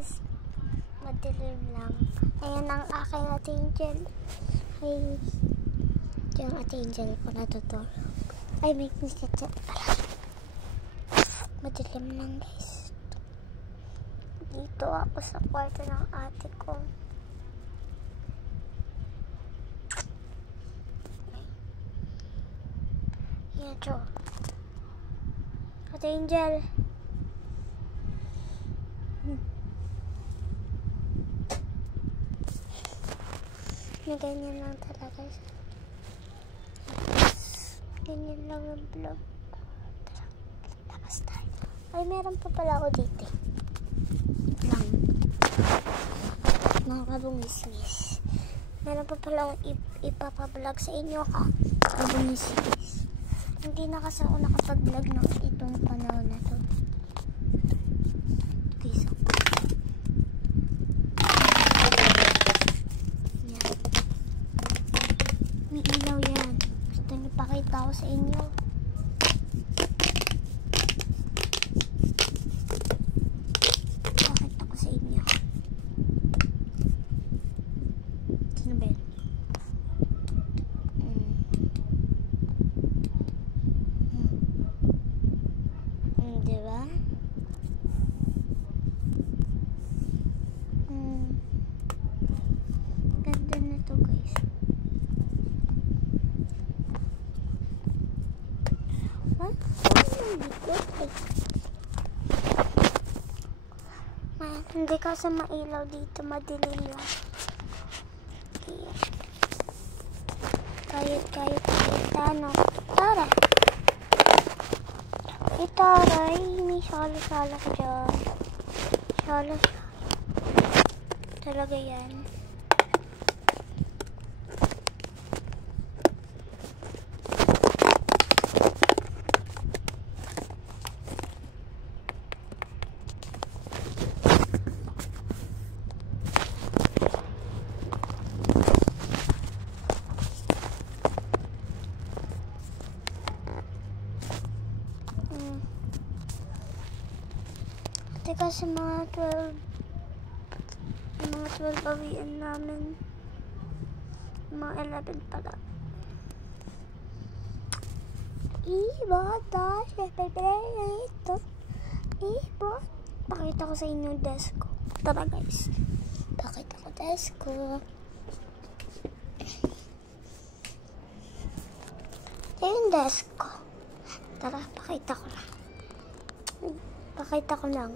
guys. Madilim lang. Ayan ang aking Ate Angel. Ay, yung Ate Angel ko natutulog. Ay, may chat pala. Madilim lang guys. Dito ako sa kwarto ng ate ko. Yan, Cho. Ate Angel. Ganyan lang talaga siya. Ganyan lang yung vlog. Tara, labas tayo. Ay, meron pa pala ako dito. Lang. Mga kabungismis. Meron pa pala akong ipapablog sa inyo ha. Kabungismis. Hindi na kasi ako nakapag-vlog ng itong panahon na to. Okay, so. Yan. May ilaw yan. Gusto niyo pakita ko sa inyo. Pakita ko sa inyo. Sino ba yun? Diba? Ganda na to guys. What? Hindi kasi mailaw dito, madilim lang. Kayot ano. Tara. Itaray, may sala-sala ko dyan. Sala. Talaga yan. Kasi mga 12 awian namin. Mga 11 pala. Ibota, ito. Ibot. Pakita ko sa inyo yung desk ko. Tara guys. Pakita ko desk ko. Ito yung desk ko. Tara, pakita ko lang. Pakita ko lang.